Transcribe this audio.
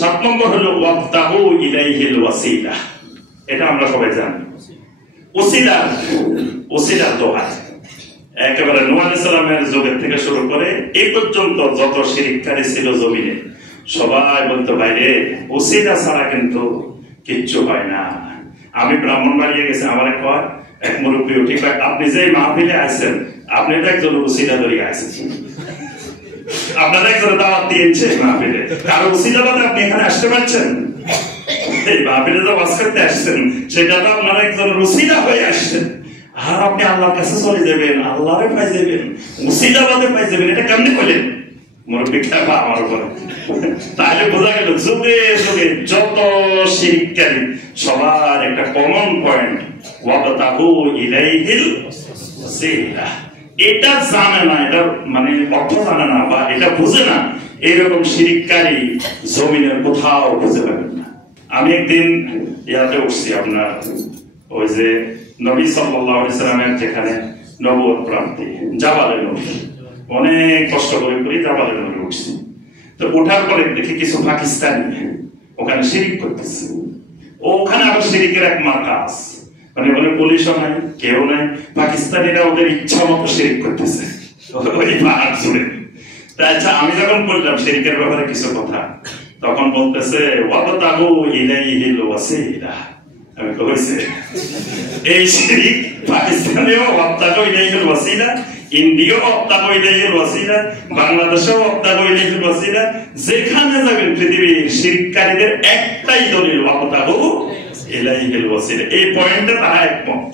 7 নম্বর হলো ওয়াবতাগু ইলাইহিল ওয়াসিলা। এটা আমরা সবাই জানি। ওসিলার দোহাই একেবারে নূহ আলাইহিস সালামের যুগের থেকে শুরু করে এই পর্যন্ত যত শিরককারী ছিল জমিনে সবাই বলতো ভাইরে ওসিলা ছাড়া কিন্তু কিচ্ছু হয় না। আমি ব্রাহ্মণবাড়িয়া গেছি, আমার এক মুরব্বী উঠি কয় আপনি যে মাহফিলে আছেন আপনি তো একজন ওসিলা ধরে আছেন, আপনারা একজন দাওয়াত দিয়েছে মাহফিলে, কারো ওসিলা বাদে আপনি এখানে আসতে পারছেন? এই মাহফিলে যে ওয়াজ করতে আসছেন সেটা তো আপনারা একজন ওসিলা হয়ে আসছেন, আর আপনি আল্লাহর কাছে চলে যাবেন, আল্লাহরে পাই যাবেন, ওসিলা বাদে পাই যাবেন, এটা কেমনে করলেন? মুরব্বী খেপা আমার উপরে। তাহলে বোঝা গেল যুগে যুগে যত শিরককারী সবার একটা কমন পয়েন্ট ওয়াবতাগু ইলাইহিল ওয়াসিলা। এটা জানে না, এটা মানে অর্থ জানে না বা এটা বুঝে না, এইরকম শিরককারী জমিনের কোথাও খুঁজে পাবেন না। আমি একদিন ইয়াতে উঠছি, আপনার ওই যে নবী সাল্লাল্লাহু আলাইহি সাল্লামের যেখানে নবুয়ত প্রাপ্তি জাবালে নূর, অনেক কষ্ট করে জাবালে নূরে উঠছি। তো ওঠার পরে দেখি কিছু পাকিস্তানি ওখানে শিরিক করতেছে। ওখানে আবার শিরিকের এক মার্কাজ, মানে ওখানে পুলিশও নাই, কেউ নাই, পাকিস্তানিরা ওদের ইচ্ছা মতো শিরিক করতেছে ওই পাহাড় জুড়ে। আচ্ছা, আমি যখন বললাম শিরিকের ব্যাপারে কিছু কথা, তখন বলতেছে ওয়াবতাগু ইলাইহিল ওয়াসিলা। আমি কইছে এই শিরিক পাকিস্তানেও ওয়াবতাগু ইলাইহিল ওয়াসিলা, ইন্ডিয়াও ওয়াবতাগু ইলাইহিল ওয়াসিলা, বাংলাদেশেও ওয়াবতাগু ইলাইহিল ওয়াসিলা। যেখানে যাবেন পৃথিবীর শিরককারীদের একটাই দলিল ওয়াবতাগু ইলাইহিল ওয়াসিলা। এই পয়েন্টে তারা একমত।